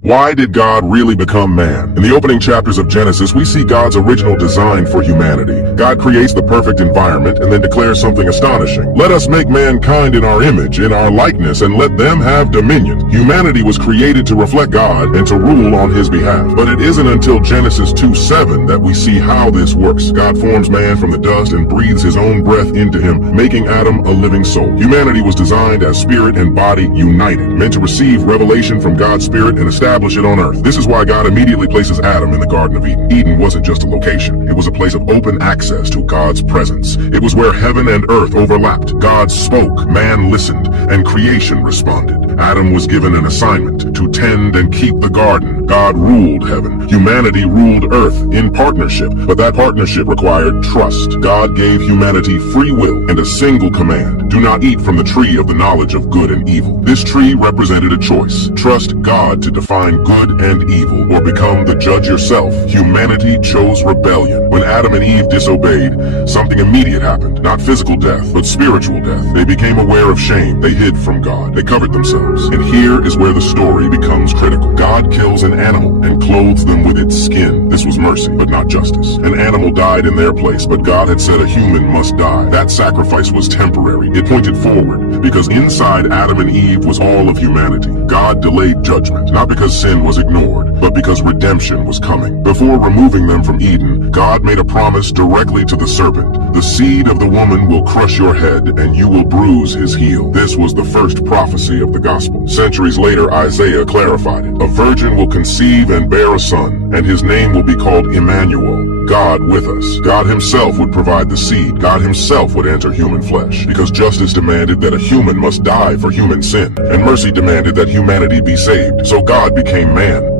Why did God really become man? In the opening chapters of Genesis, we see God's original design for humanity. God creates the perfect environment and then declares something astonishing. Let us make mankind in our image, in our likeness, and let them have dominion. Humanity was created to reflect God and to rule on his behalf. But it isn't until Genesis 2:7 that we see how this works. God forms man from the dust and breathes his own breath into him, making Adam a living soul. Humanity was designed as spirit and body united, meant to receive revelation from God's spirit and establish it on earth. This is why God immediately places Adam in the Garden of Eden. Eden wasn't just a location. It was a place of open access to God's presence. It was where heaven and earth overlapped. God spoke, man listened, and creation responded. Adam was given an assignment to tend and keep the garden. God ruled heaven. Humanity ruled earth in partnership, but that partnership required trust. God gave humanity free will and a single command: do not eat from the tree of the knowledge of good and evil. This tree represented a choice. Trust God to define good and evil, or become the judge yourself. Humanity chose rebellion. When Adam and Eve disobeyed, something immediate happened. Not physical death, but spiritual death. They became aware of shame. They hid from God. They covered themselves. And here is where the story becomes critical. God kills an animal and clothes them with its skin. This was mercy, but not justice. An animal died in their place, but God had said a human must die. That sacrifice was temporary. It pointed forward, because inside Adam and Eve was all of humanity. God delayed judgment, not because sin was ignored, but because redemption was coming. Before removing them from Eden, God made a promise directly to the serpent. The seed of the woman will crush your head, and you will bruise his heel. This was the first prophecy of the gospel. Centuries later, Isaiah clarified it. A virgin will conceive and bear a son, and his name will be called Emmanuel, God with us. God himself would provide the seed. God himself would enter human flesh, because justice demanded that a human must die for human sin, and mercy demanded that humanity be saved. So God became man.